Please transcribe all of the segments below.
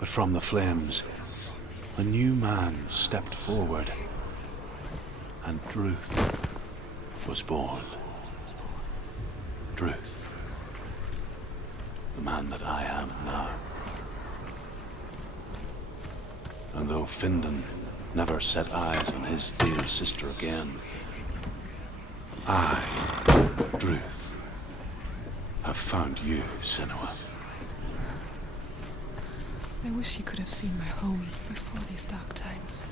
But from the flames, a new man stepped forward, and Druth was born. Druth, the man that I am now. And though Findan never set eyes on his dear sister again, I, Druth, have found you, Senua. I wish you could have seen my home before these dark times.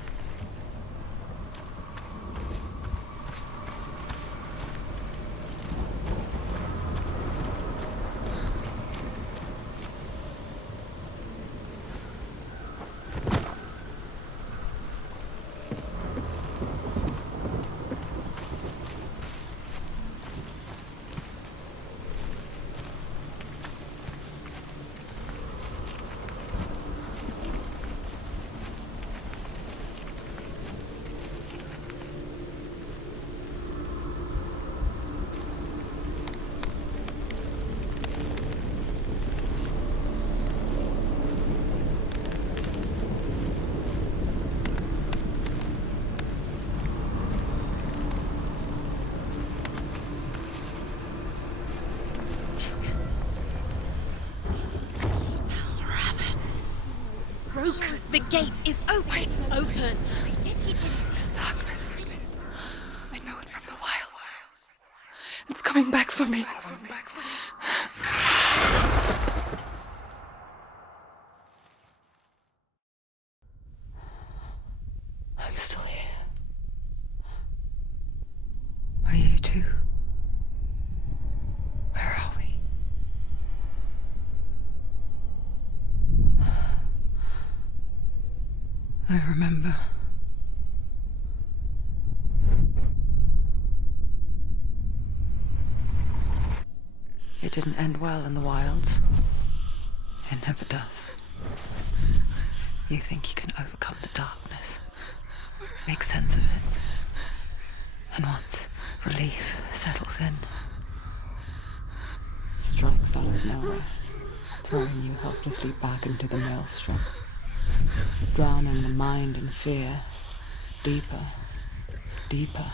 The gate is open! Open! This darkness. I know it from the wilds. It's coming back for me. I'm still here. Are you too? Where are we? I remember. It didn't end well in the wilds. It never does. You think you can overcome the darkness, make sense of it, and once relief settles in, it strikes out of nowhere, throwing you helplessly back into the maelstrom, drowning the mind in fear, deeper, deeper,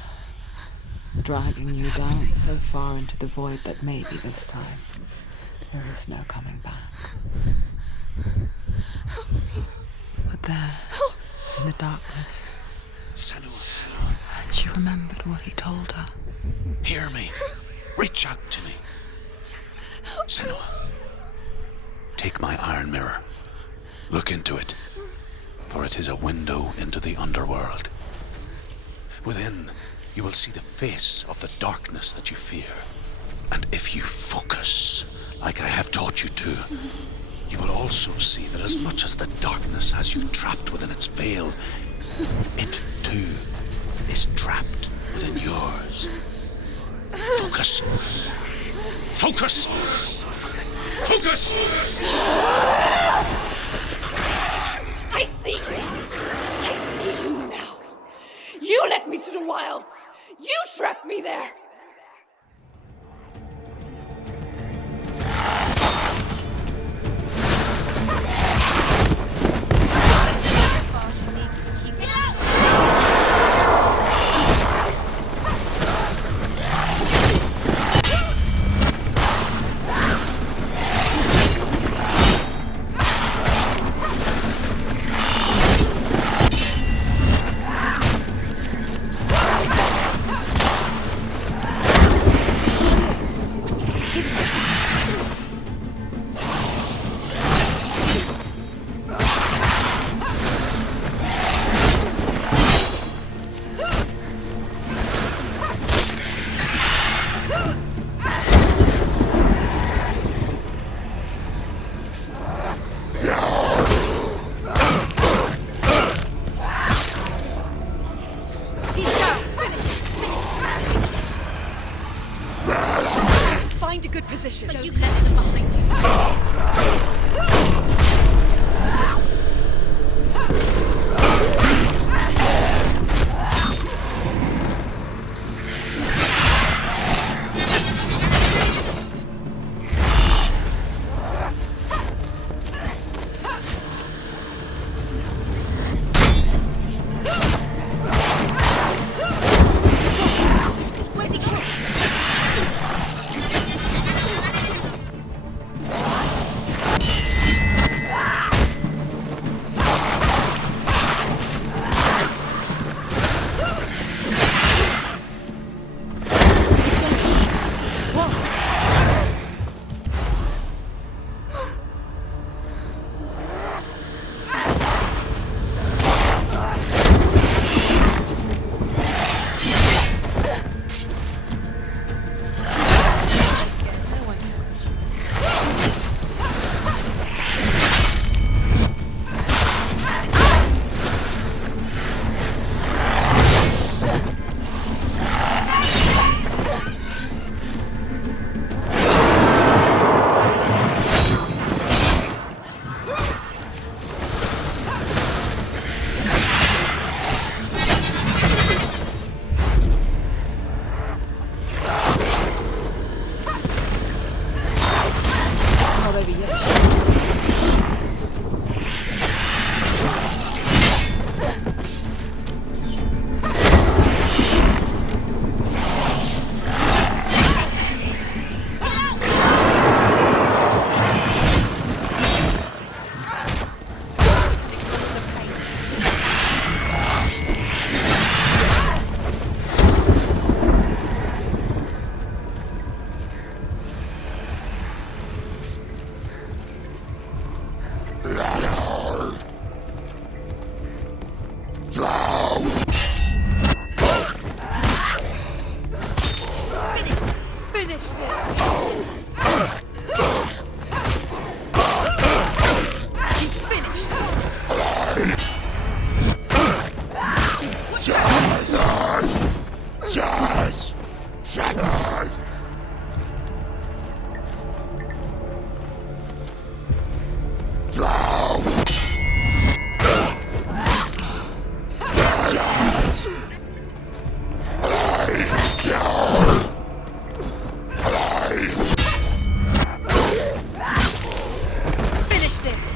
dragging you down so far into the void that maybe this time there is no coming back. But there, in the darkness, Senua, and she remembered what he told her. hear me. Reach out to me. Senua, take my iron mirror. Look into it, for it is a window into the underworld. Within, you will see the face of the darkness that you fear. And if you focus, like I have taught you to, you will also see that as much as the darkness has you trapped within its veil, it too is trapped within yours. Focus. Focus! Focus! I see you! I see you now! You led me to the wilds! You trapped me there! Finish this! He's finished! Finish this!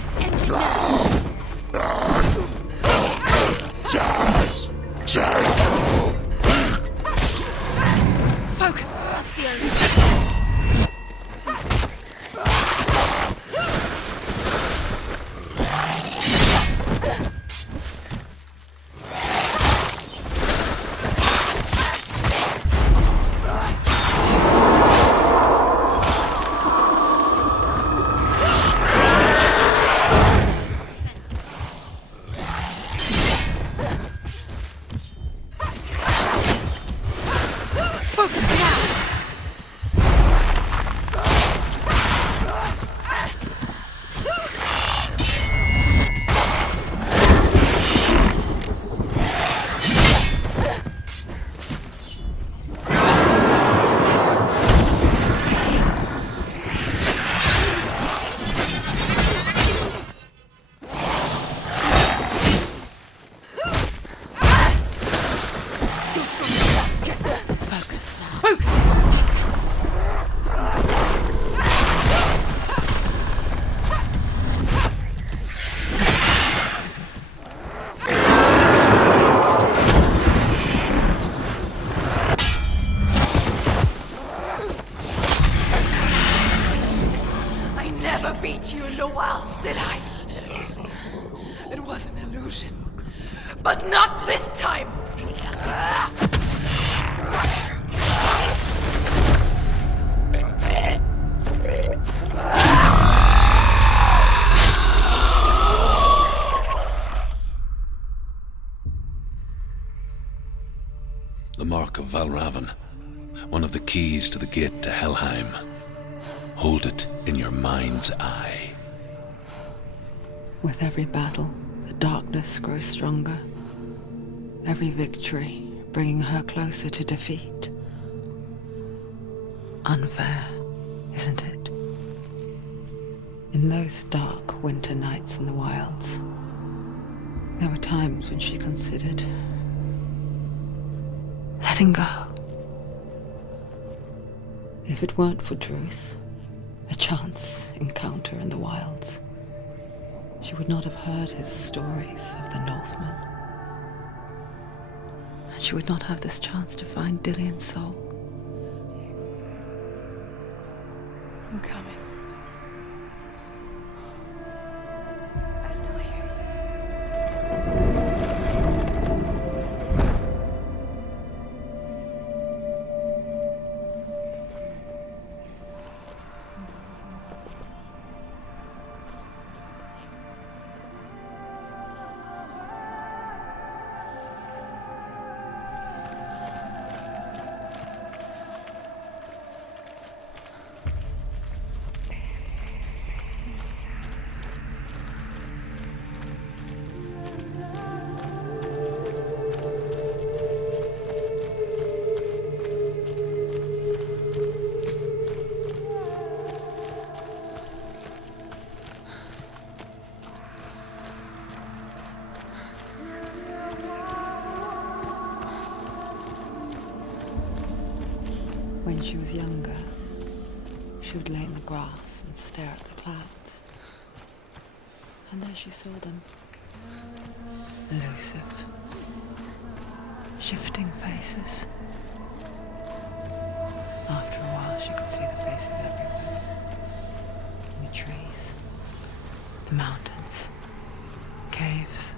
Focus! That's the only... Focus now! Focus now. Focus! I never beat you in the wilds, did I? It was an illusion. But not this time! The Mark of Valravan, one of the keys to the gate to Helheim. Hold it in your mind's eye. With every battle, the darkness grows stronger. Every victory bringing her closer to defeat. Unfair, isn't it? In those dark winter nights in the wilds, there were times when she considered letting go. If it weren't for Druth, a chance encounter in the wilds, she would not have heard his stories of the Northmen. And she would not have this chance to find Dillion's soul. I'm coming. I still hear you. When she was younger, she would lay in the grass and stare at the clouds. And there she saw them. Elusive, shifting faces. After a while, she could see the faces everywhere. In the trees, the mountains, caves.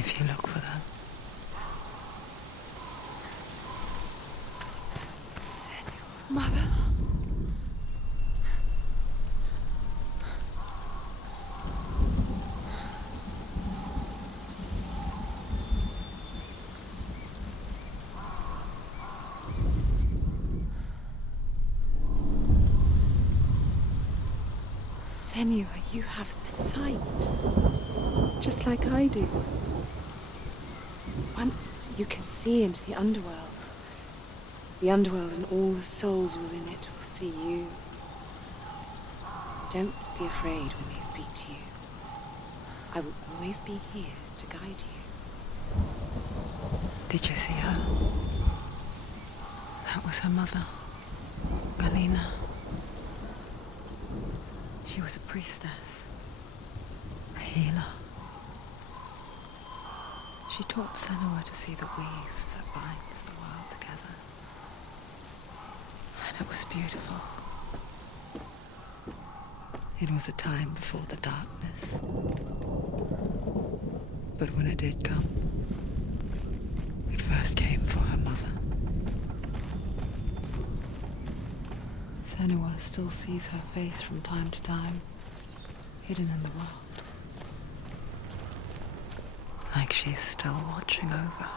if you look for them. Mother. Senua, you have the sight. Just like I do. Once you can see into the underworld. The underworld and all the souls within it will see you. Don't be afraid when they speak to you. I will always be here to guide you. Did you see her? That was her mother, Galina. She was a priestess, a healer. She taught Senua to see the weave that binds the world together. And it was beautiful. It was a time before the darkness. But when it did come, it first came for her mother. Senua still sees her face from time to time, hidden in the world. Like she's still watching over her.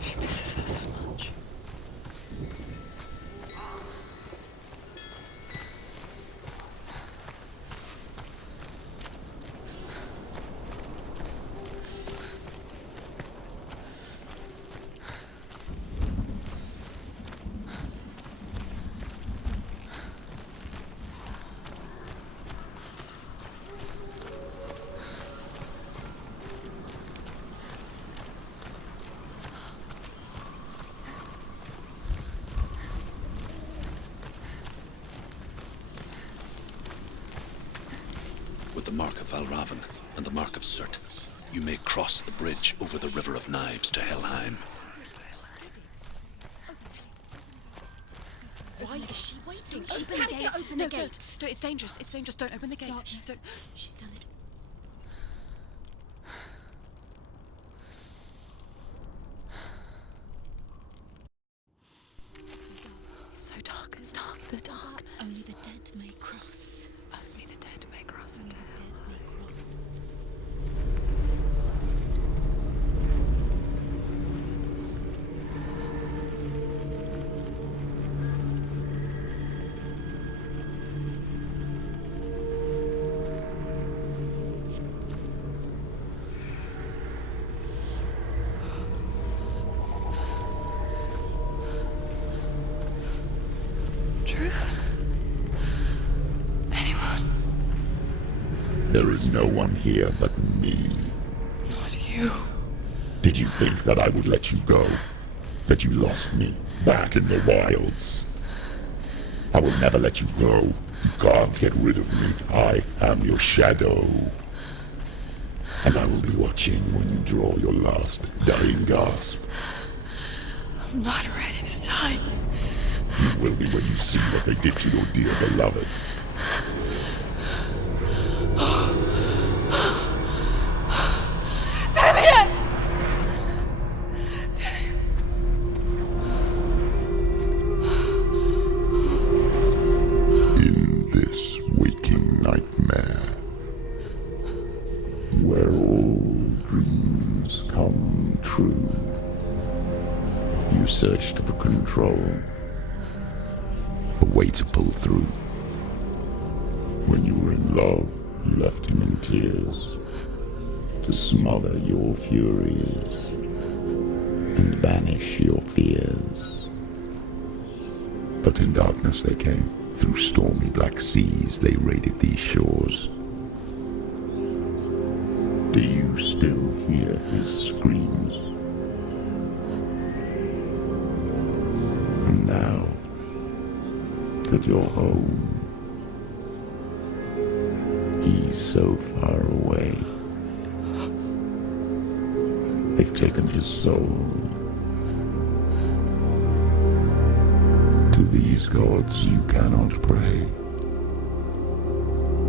She misses her so much. With the mark of Valravan and the mark of Surt, you may cross the bridge over the River of Knives to Helheim. Why is she waiting? Open the gate. Open the gate. No, it's dangerous. It's dangerous. Don't open the gate. Don't. She's done it. It's so dark. It's dark. The darkness. Only the dead may cross. Only the dead may cross into hell. Truth? Anyone? There is no one here but me. Not you. Did you think that I would let you go? That you lost me back in the wilds? I will never let you go. You can't get rid of me. I am your shadow. And I will be watching when you draw your last dying gasp. I'm not ready to die. You will be when you see what they did to your dear beloved. In this waking nightmare, where all dreams come true, you searched for control. A way to pull through. When you were in love, you left him in tears to smother your furies and banish your fears. But in darkness they came. Through stormy black seas they raided these shores. Do you still hear his screams? And now that you're home, he's so far away. They've taken his soul. To these gods you cannot pray.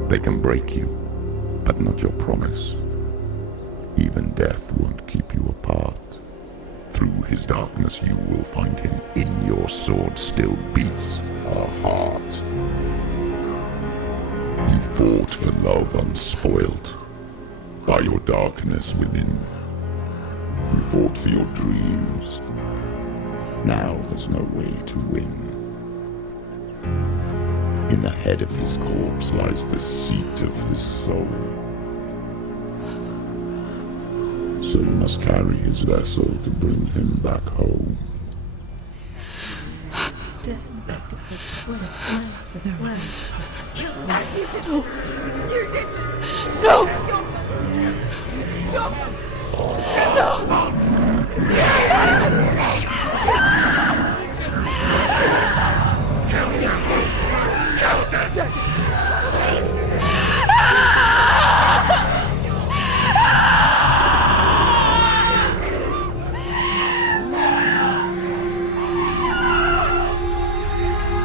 They can break you, but not your promise. Even death won't keep you apart. Through his darkness you will find him. In your sword still beats a heart. You fought for love unspoilt by your darkness within. You fought for your dreams. Now there's no way to win. In the head of his corpse lies the seat of his soul. So you must carry his vessel to bring him back home. You did this! No! This is your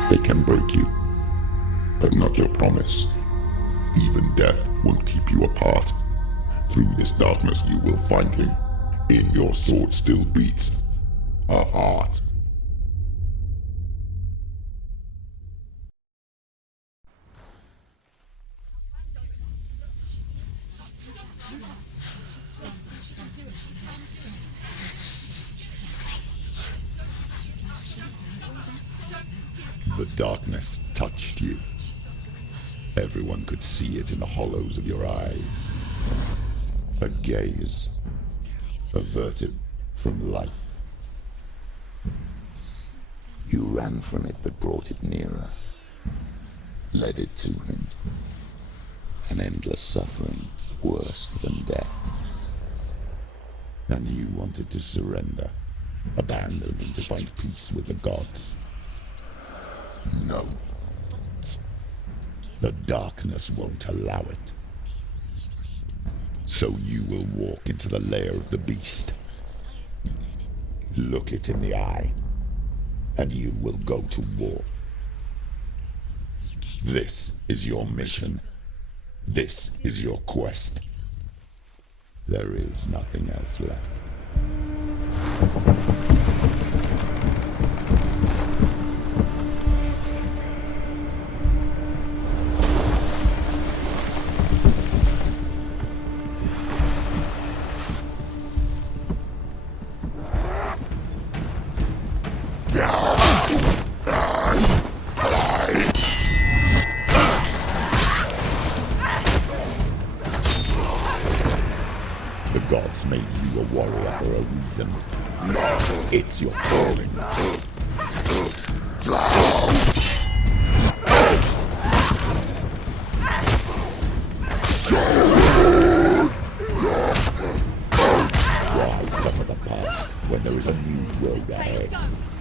They can break you, but not your promise. Even death won't keep you apart. Through this darkness you will find him. In your sword still beats a heart. The darkness touched you. Everyone could see it in the hollows of your eyes. A gaze averted from life. You ran from it but brought it nearer. Led it to him. An endless suffering worse than death. And you wanted to surrender. Abandon and to find peace with the gods. No. The darkness won't allow it. So you will walk into the lair of the beast. Look it in the eye, and you will go to war. This is your mission. This is your quest. There is nothing else left. The gods made you a warrior for a reason. It's your calling. Rise up of the path when there is a new road ahead.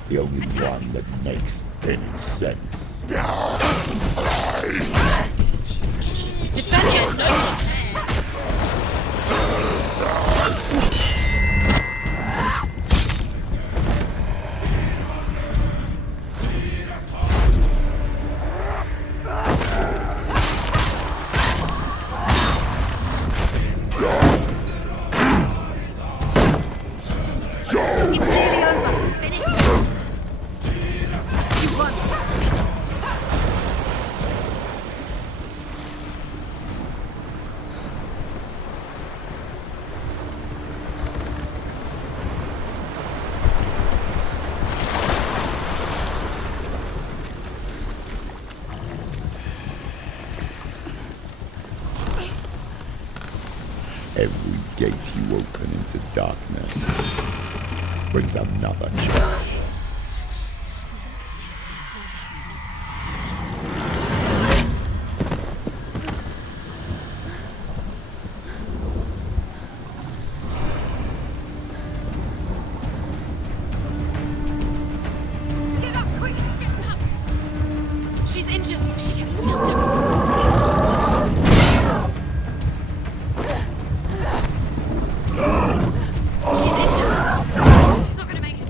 The only one that makes any sense. Defend yourself! It's nearly over. Finish it. You won. Every gate you open into darkness brings another change. Get up, quick! Get up! She's injured. She can still do it. She's injured. She's not gonna make it.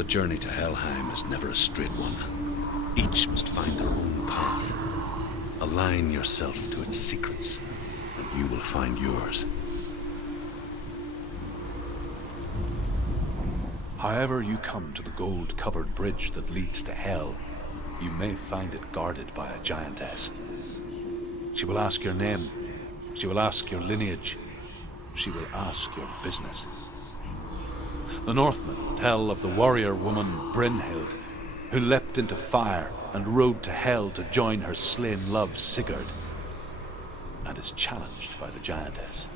The journey to Helheim is never a straight one. Each must find their own path. Align yourself to its secrets, and you will find yours. However you come to the gold-covered bridge that leads to Hell, you may find it guarded by a giantess. She will ask your name. She will ask your lineage. She will ask your business. The Northmen tell of the warrior woman Brynhild, who leapt into fire and rode to Hell to join her slain love Sigurd, and is challenged by the giantess.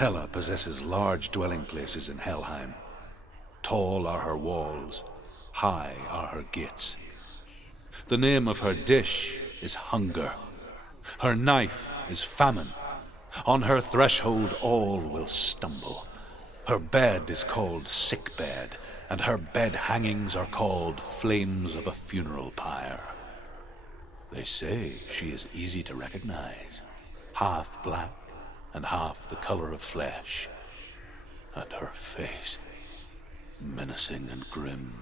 Hela possesses large dwelling places in Helheim. Tall are her walls, high are her gates. The name of her dish is hunger. Her knife is famine. On her threshold all will stumble. Her bed is called sick bed, and her bed hangings are called flames of a funeral pyre. They say she is easy to recognize, half black and half the color of flesh, and her face menacing and grim.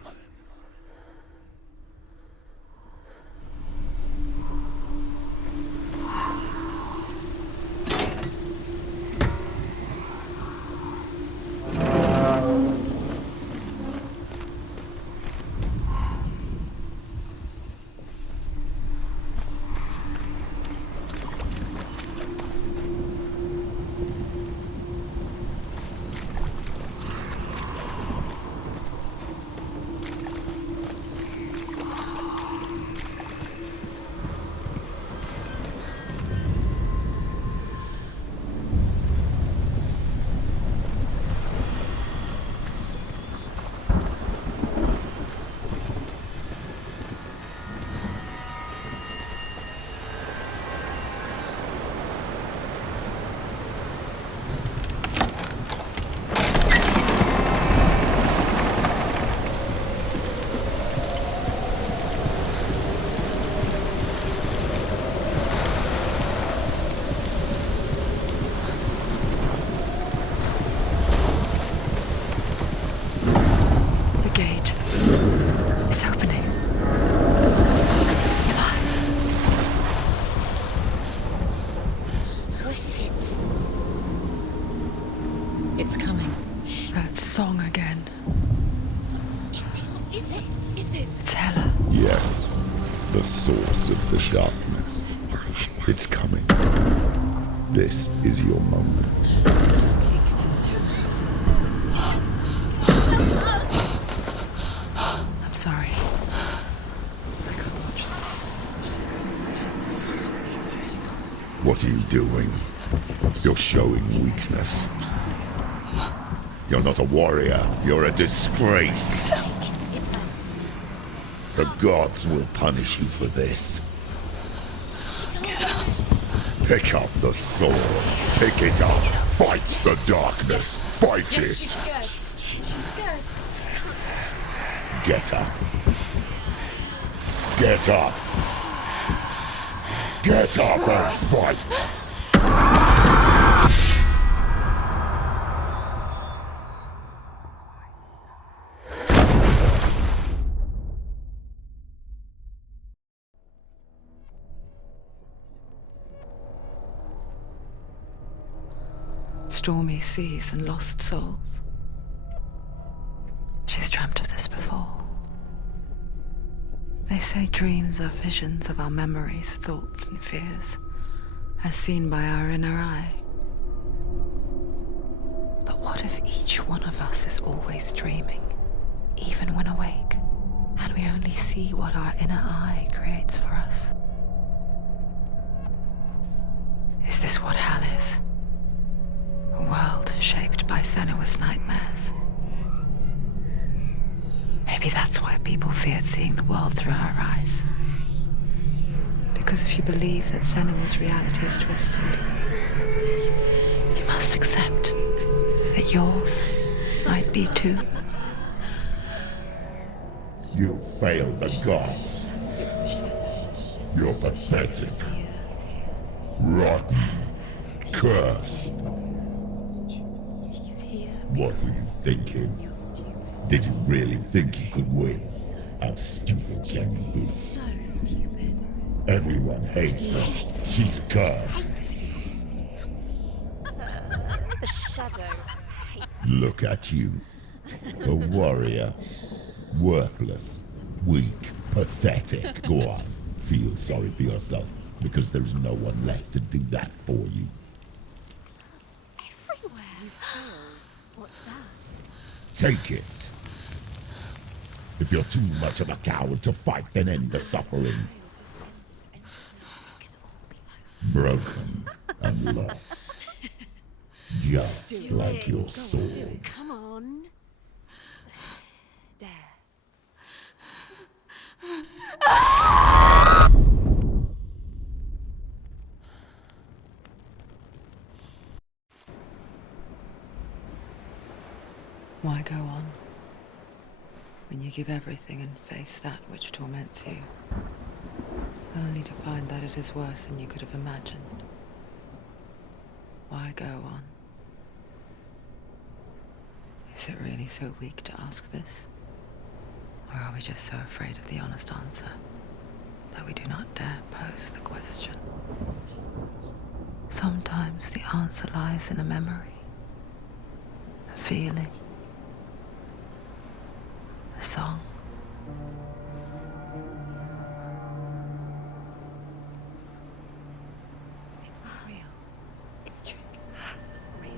Song again. Is it? It's Hela. Yes, the source of the darkness. It's coming. This is your moment. I'm sorry. I can't watch this. What are you doing? You're showing weakness. You're not a warrior. You're a disgrace. The gods will punish you for this. Pick up the sword. Pick it up. Fight the darkness. Fight it. She's scared. Get up. Get up. Get up and fight. Stormy seas and lost souls. She's dreamt of this before. They say dreams are visions of our memories, thoughts and fears, as seen by our inner eye. But what if each one of us is always dreaming, even when awake, and we only see what our inner eye creates for us? Is this what hell is? A world shaped by Senua's nightmares. Maybe that's why people feared seeing the world through her eyes. Because if you believe that Senua's reality is twisted, you must accept that yours might be too. You failed the gods. You're pathetic. Rotten. Cursed. What were you thinking? Did you really think you could win? How stupid can you be? So stupid. Everyone hates her. She's cursed. The shadow hates. Look at you. A warrior. Worthless. Weak. Pathetic. Go on. Feel sorry for yourself, because there's no one left to do that for you. Everywhere. What's that? Take it. If you're too much of a coward to fight, then end the suffering. Broken and lost. just like your sword. Come on. There. Why go on when you give everything and face that which torments you, only to find that it is worse than you could have imagined? Why go on? Is it really so weak to ask this? Or are we just so afraid of the honest answer that we do not dare pose the question? Sometimes the answer lies in a memory, a feeling, a song. It's not real. It's a trick. It's not real.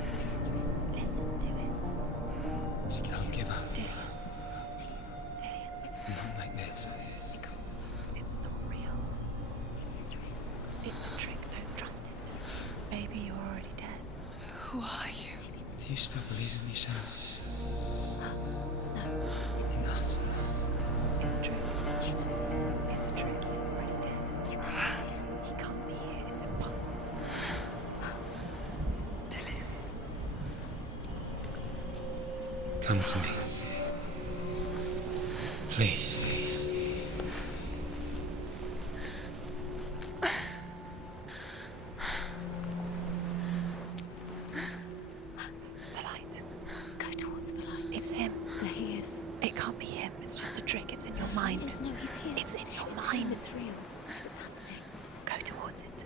It is real. Listen to it. Don't give up. Dillian. It's Not like this. It's not real. It is real. It's a trick. Don't trust it. Maybe you're already dead. Who are you? Do you still believe in me, Senua? No, it's not. It's a trick. She knows it's him. It's a trick. He's already dead. He can't be here. It's impossible. Dillian. Come to me. Please. The light. Go towards the light. It's him. There he is. It can't be him. It's just a trick. It's in your mind. No, he's here. It's in your mind. It's real. It's happening. Go towards it.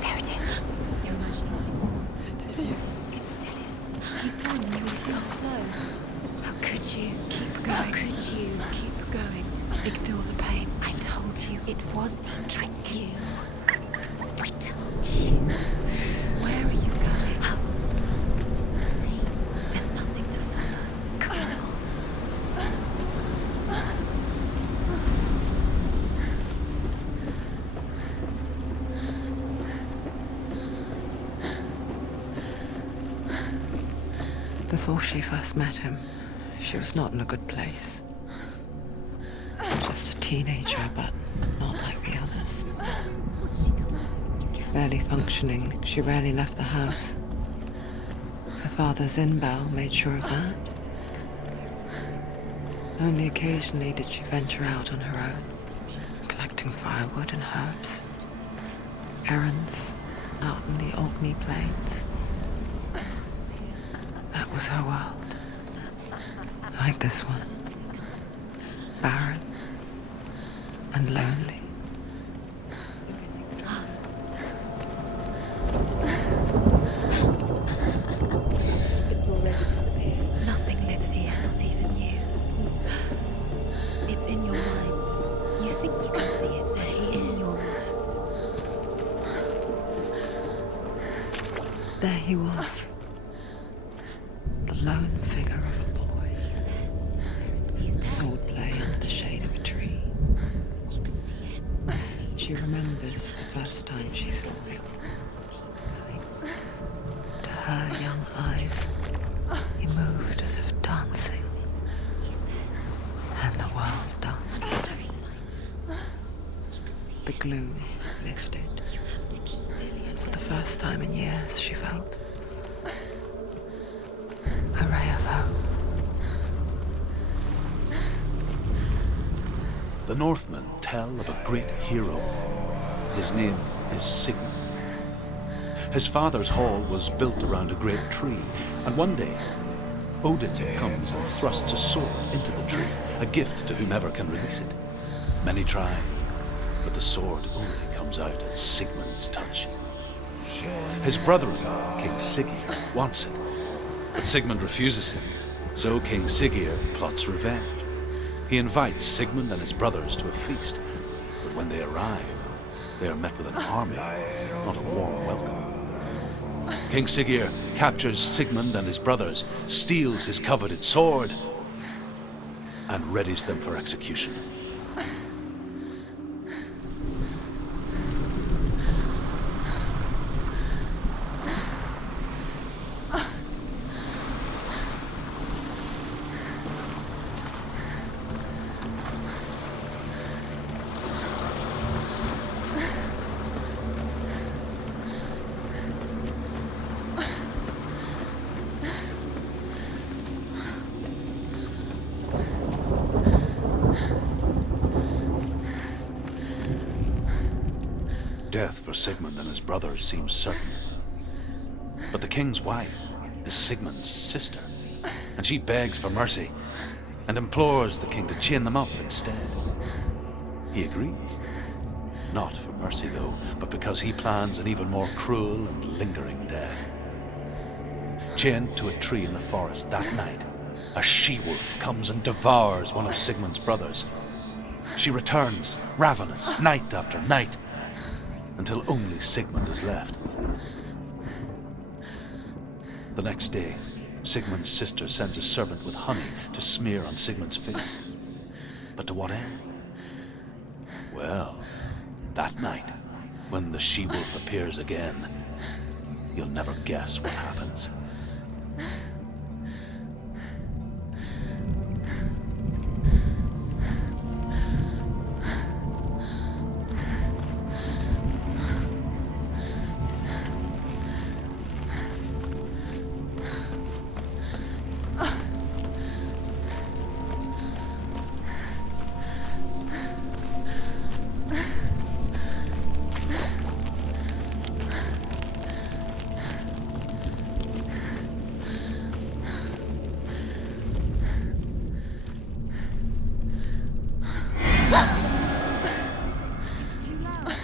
There it is. Your imagination. It's Dillian. He's gone. He's gone. Slow. How could you? Keep going. How could you? Keep going. Ignore the pain. I told you it was to trick you. I told you. Where are you going? See? There's nothing to follow. Come on. Before she first met him, she was not in a good place. Just a teenager, but not like the others. Barely functioning, she rarely left the house. Her father, Zinbal, made sure of that. Only occasionally did she venture out on her own, collecting firewood and herbs, errands out in the Orkney Plains. That was her world. Like this one. Barren and lonely. It's already disappeared. Nothing lives here, not even you. It's in your mind. You think you can see it, but it's in your mind. There he was. The lone figure of a boy. Sword play under the shade of a tree. You can see him. She remembers the first time she saw him. To her young eyes, he moved as if dancing, and the world danced with him. The gloom lifted. For the first time in years, she felt a ray of hope. The Northmen tell of a great hero. His name is Sigmund. His father's hall was built around a great tree, and one day Odin comes and thrusts a sword into the tree, a gift to whomever can release it. Many try, but the sword only comes out at Sigmund's touch. His brother-in-law, King Siggeir, wants it, but Sigmund refuses him, so King Siggeir plots revenge. He invites Sigmund and his brothers to a feast, but when they arrive, they are met with an army, not a warm welcome. King Siggeir captures Sigmund and his brothers, steals his coveted sword, and readies them for execution. Death for Sigmund and his brothers seems certain. But the king's wife is Sigmund's sister, and she begs for mercy and implores the king to chain them up instead. He agrees. Not for mercy, though, but because he plans an even more cruel and lingering death. Chained to a tree in the forest that night, a she-wolf comes and devours one of Sigmund's brothers. She returns, ravenous, night after night, until only Sigmund is left. The next day, Sigmund's sister sends a servant with honey to smear on Sigmund's face. But to what end? Well, that night, when the she-wolf appears again, you'll never guess what happens. It's too loud.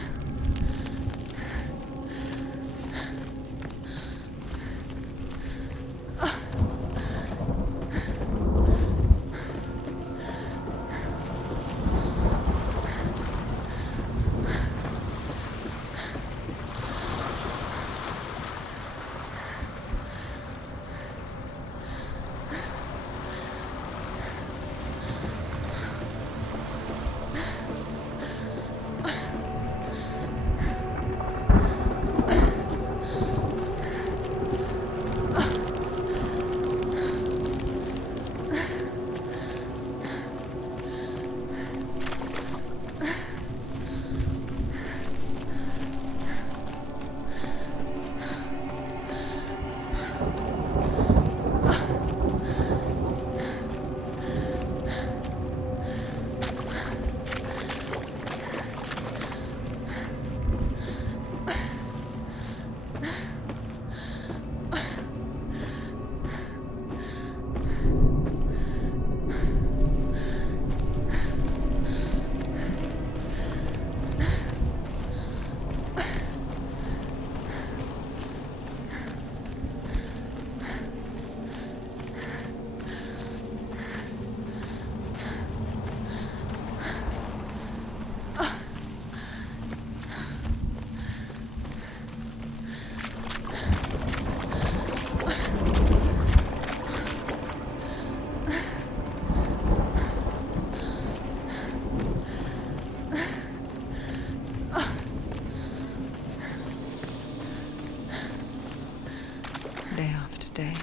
Day after day,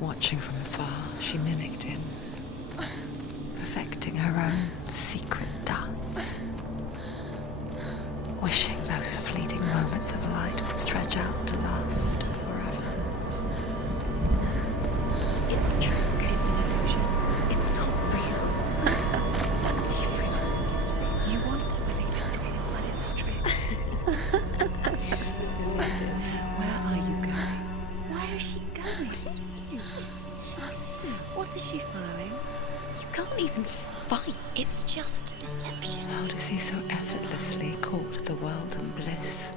watching from afar, she mimicked him, Perfecting her own secret dance. Wishing those fleeting moments of light would stretch out to last forever. It's a trick. It's an illusion. It's not real. Different. It's real. You want to believe it's real, but it's a trick. Deluded. Where are you going? Where is she going? What is she following? You can't even fight. It's just deception. how does he so effortlessly court the world and bliss?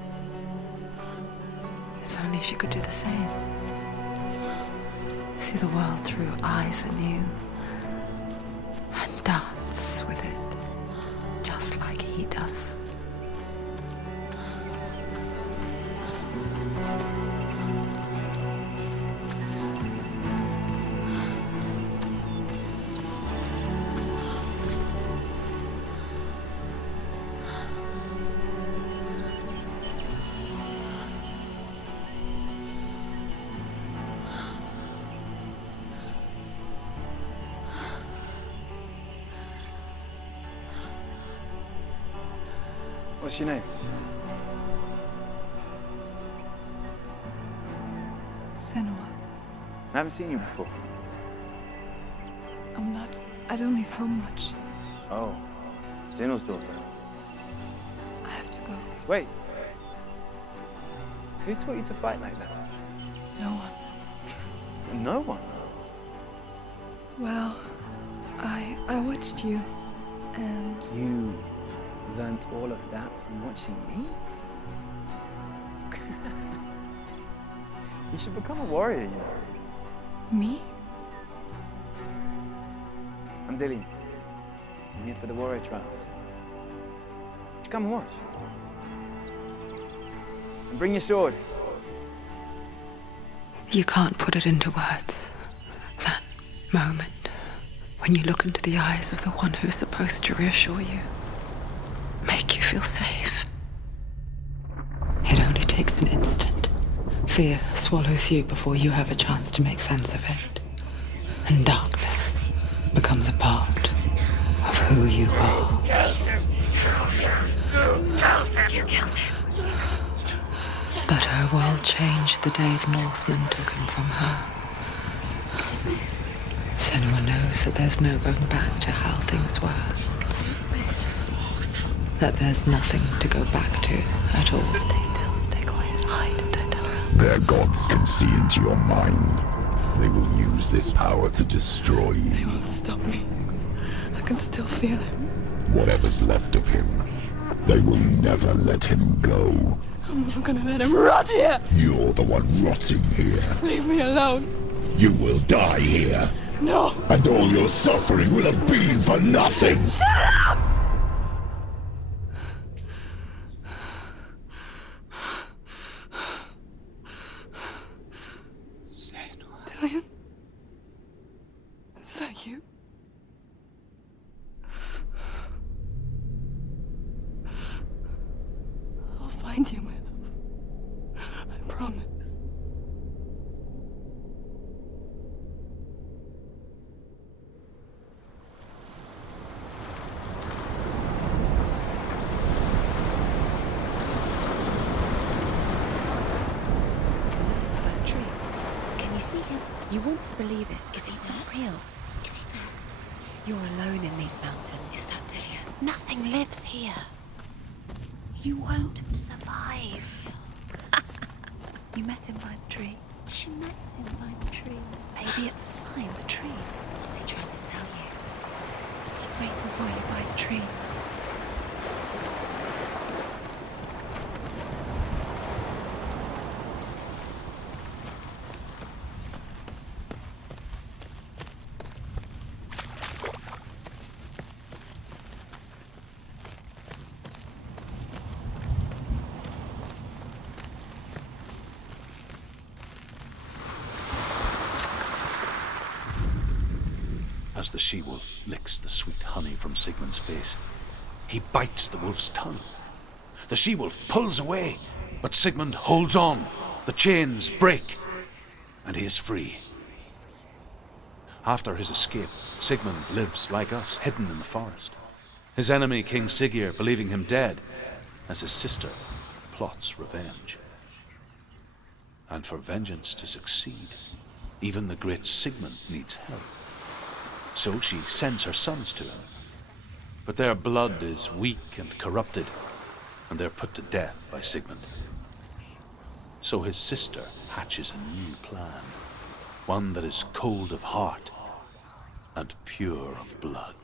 only she could do the same. See the world through eyes anew and dance with it, just like he does. What's your name? Senua. I haven't seen you before. I don't leave home much. Oh, Zeno's daughter. I have to go. Wait. Who taught you to fight like that? No one. No one? Well, I watched you, and You learnt all of that from watching me? You should become a warrior, you know. me? I'm Dillian. I'm here for the warrior trials. Just come and watch. And bring your sword. You can't put it into words. That moment when you look into the eyes of the one who's supposed to reassure you, make you feel safe. It only takes an instant. Fear swallows you before you have a chance to make sense of it. And darkness becomes a part of who you are. You killed him. But her world changed the day the Northmen took him from her. Senua knows that there's no going back to how things were. That there's nothing to go back to at all. Stay still, stay quiet, hide, don't tell her. Their gods can see into your mind. They will use this power to destroy you. They won't stop me. I can still feel it. Whatever's left of him, they will never let him go. I'm not gonna let him rot here. You're the one rotting here. Leave me alone. You will die here. No. And all your suffering will have been for nothing. Shut up! Dillian? Is that you? I'll find you, my love. I promise. That tree. Can you see him? You want to believe it. Is he not real? Is he there? You're alone in these mountains. Is that Dillian? Nothing lives here. You won't survive. You met him by the tree. She met him by the tree. Maybe it's a sign, the tree. What's he trying to tell you? He's waiting for you by the tree. As the she-wolf licks the sweet honey from Sigmund's face, he bites the wolf's tongue. The she-wolf pulls away, but Sigmund holds on. The chains break, and he is free. After his escape, Sigmund lives like us, hidden in the forest. His enemy, King Siggeir, believing him dead, as his sister plots revenge. And for vengeance to succeed, even the great Sigmund needs help. So she sends her sons to him. But their blood is weak and corrupted, and they're put to death by Sigmund. So his sister hatches a new plan, one that is cold of heart and pure of blood.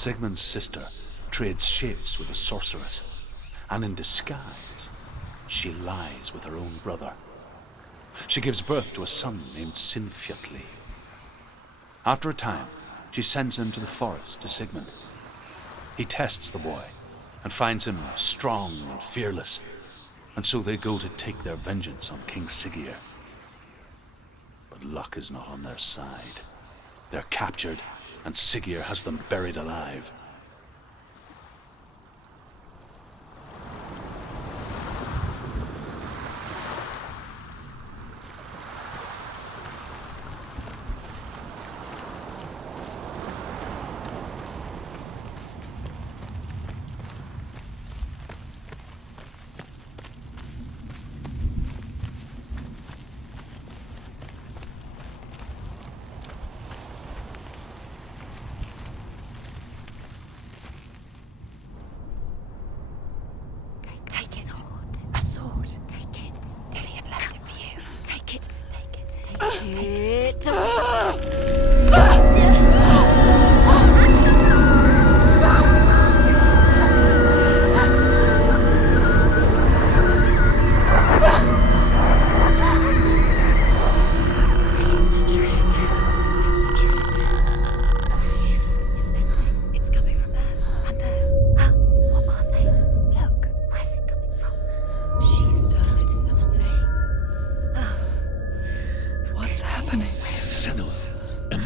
Sigmund's sister trades shapes with a sorceress, and in disguise, she lies with her own brother. She gives birth to a son named Sinfjotli. After a time, she sends him to the forest to Sigmund. He tests the boy and finds him strong and fearless, and so they go to take their vengeance on King Siggeir. But luck is not on their side. They're captured, and Siggeir has them buried alive.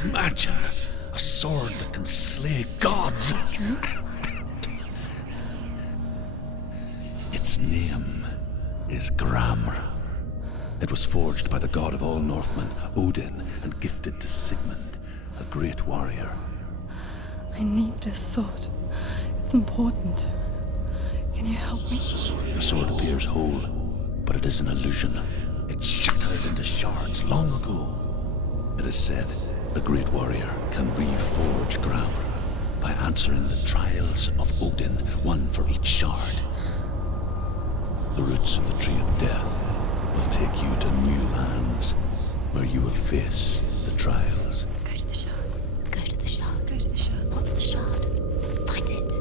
Imagine a sword that can slay gods. Its name is Gramr. It was forged by the god of all Northmen, Odin, and gifted to Sigmund, a great warrior. I need this sword. It's important. Can you help me? The sword appears whole, but it is an illusion. It shattered into shards long ago. It is said a great warrior can reforge Gramr by answering the trials of Odin, one for each shard. The roots of the Tree of Death will take you to new lands where you will face the trials. Go to the shards. Go to the shard. Go to the shards. What's the shard? Find it.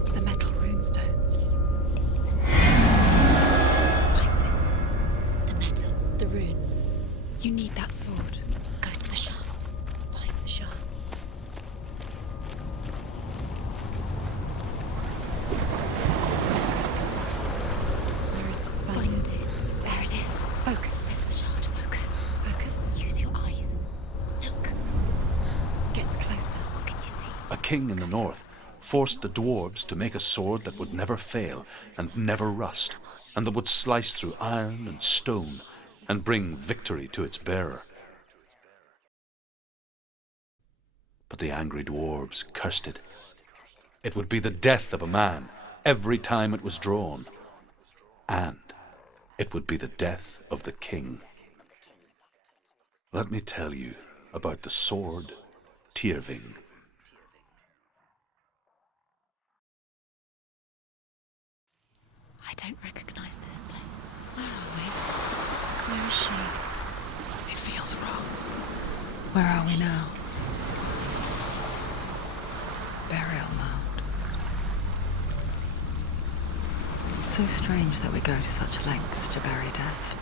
It's the metal runestones. It's find it. The metal. The runes. You need that sword. Go to the shard. Find the shards. Where is it? Find it. There it is. Focus. Where's the shard? Focus. Focus. Use your eyes. Look. Get closer. What can you see? A king in the north forced the dwarves to make a sword that would never fail and never rust, and that would slice through iron and stone and bring victory to its bearer. But the angry dwarves cursed it. It would be the death of a man every time it was drawn, and it would be the death of the king. Let me tell you about the sword Tyrving. I don't recognize this place. Where are we? Where is she? It feels wrong. Where are we now? Burial mound. So strange that we go to such lengths to bury death.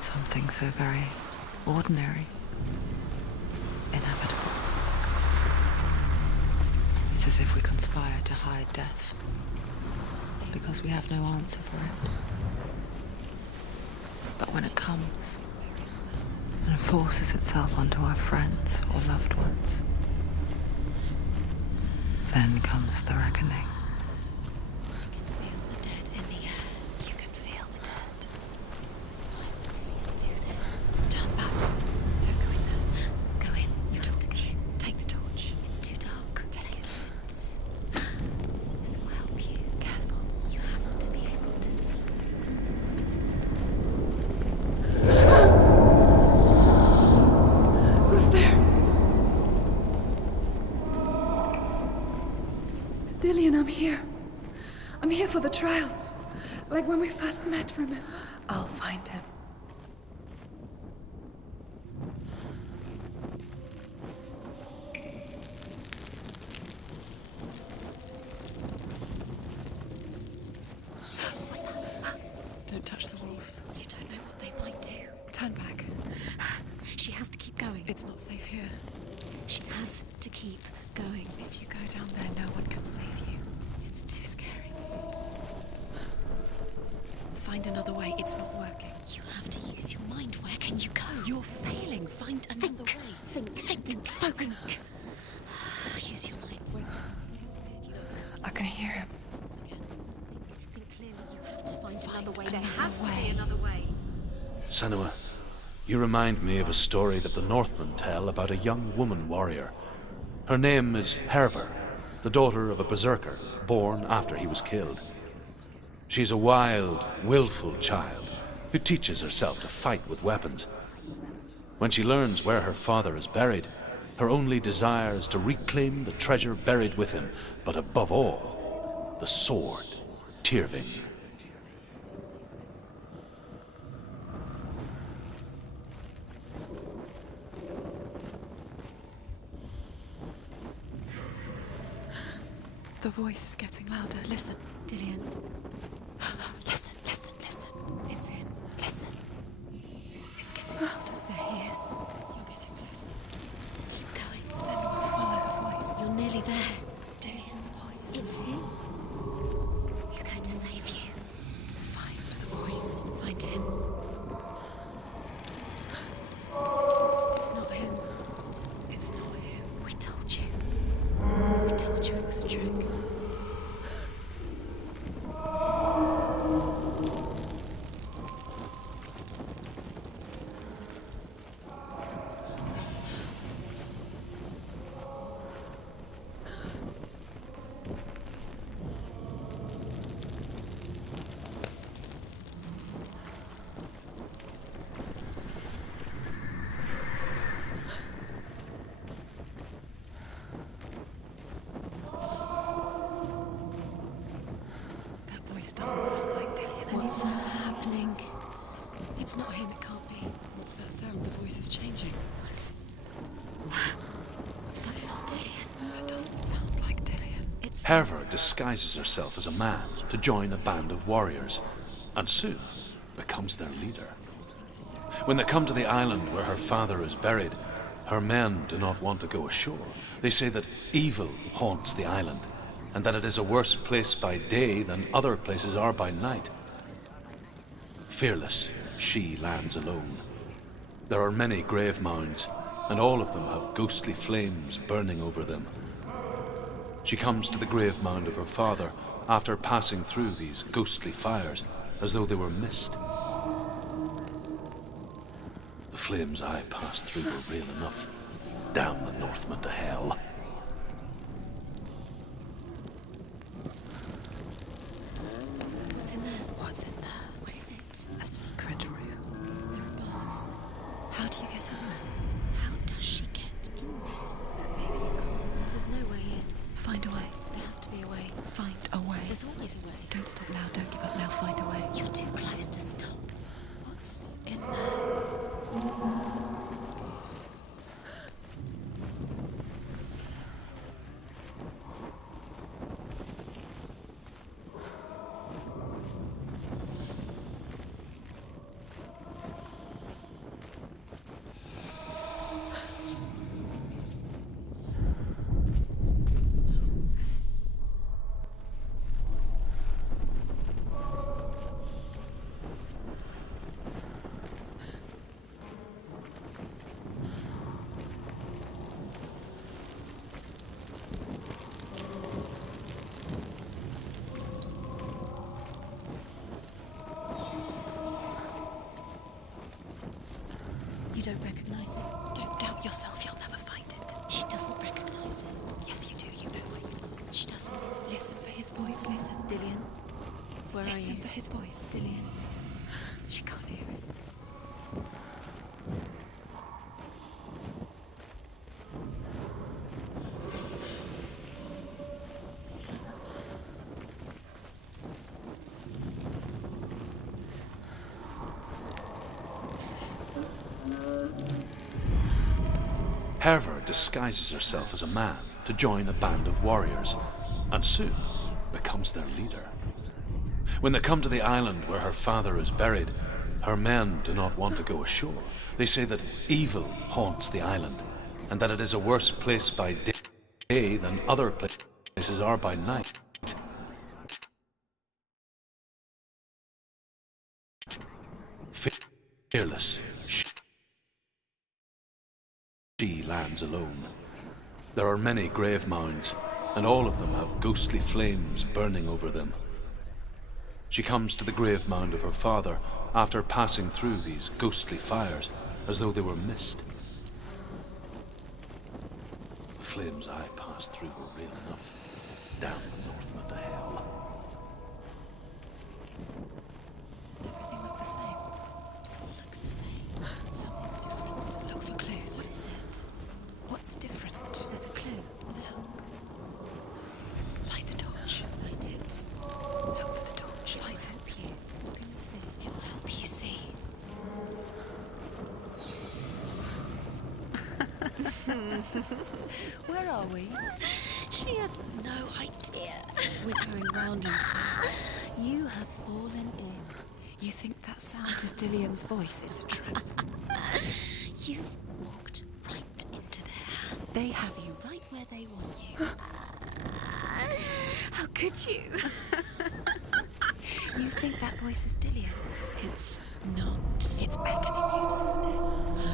Something so very ordinary, inevitable. It's as if we conspire to hide death, because we have no answer for it. But when it comes and forces itself onto our friends or loved ones, then comes the reckoning. I can feel the dead in the air. You can feel the dead. Why would you do this? Turn back. Don't go in there. Go in. You have to go in. Take the torch. It's too dark. Take it. This will help you. Careful. You have to be able to see. Who's there? Dillian, I'm here. I'm here for the trials. Like when we first met, remember? I'll find him. Think, focus. Use your mind. I can hear him. Think clearly. You have to find another way. There has to be another way. Senua, you remind me of a story that the Northmen tell about a young woman warrior. Her name is Herver, the daughter of a berserker, born after he was killed. She's a wild, willful child who teaches herself to fight with weapons. When she learns where her father is buried, her only desire is to reclaim the treasure buried with him, but above all, the sword, Tyrving. The voice is getting louder. Listen. Dillian. Listen, listen, listen. It's him. Listen. It's getting louder. There he is. You're getting closer. Keep going. Senua, follow the voice. You're nearly there. Dillian's voice. It's him. He's going to save you. Find the voice. Find him. It's not him. It's not him. We told you. We told you it was a trick. That voice doesn't sound like Dillian What's anymore. happening? It's not him, it can't be. What's that sound? The voice is changing. What? That's not Dillian. That doesn't sound like Dillian. It's Herver disguises herself as a man to join a band of warriors, and soon becomes their leader. When they come to the island where her father is buried, her men do not want to go ashore. They say that evil haunts the island, and that it is a worse place by day than other places are by night. Fearless, she lands alone. There are many grave mounds, and all of them have ghostly flames burning over them. She comes to the grave mound of her father after passing through these ghostly fires, as though they were mist. The flames I passed through were real enough. Damn the Northmen to hell. What's in there? What's in there? What is it? A secret room. There are bars. How do you get in there? How does she get in there? There's no way in. Find a way. There has to be a way. Find a way. There's always a way. Don't stop now. Don't give up now. Find a way. You're too close to stop. What's in there? You don't recognize it? Don't doubt yourself. You'll never find it. She doesn't recognize it. Yes, you do. You know what you want. She doesn't. Listen for his voice. Listen. Dillian? Where are Listen you? for his voice. Dillian? She can't hear it. Herver disguises herself as a man to join a band of warriors, and soon becomes their leader. When they come to the island where her father is buried, her men do not want to go ashore. They say that evil haunts the island, and that it is a worse place by day than other places are by night. Fearless, She lands alone. There are many grave mounds, and all of them have ghostly flames burning over them. She comes to the grave mound of her father after passing through these ghostly fires as though they were mist. The flames I passed through were real enough, down the Northland to hell. Does everything look the same? Looks the same. Something's different. Look for clues. What is it? What's different? There's a clue. Look. Light the torch. Light it. Look for the torch. Light it. Help you. What can you see? It will help you see. Where are we? She has no idea. We're going round in circles. You have fallen in. You think that sound is Dillian's voice? It's a trap. You walked right into their hands. They have you Right where they want you. How could you? You think that voice is Dillian's? It's not. It's beckoning you to the death.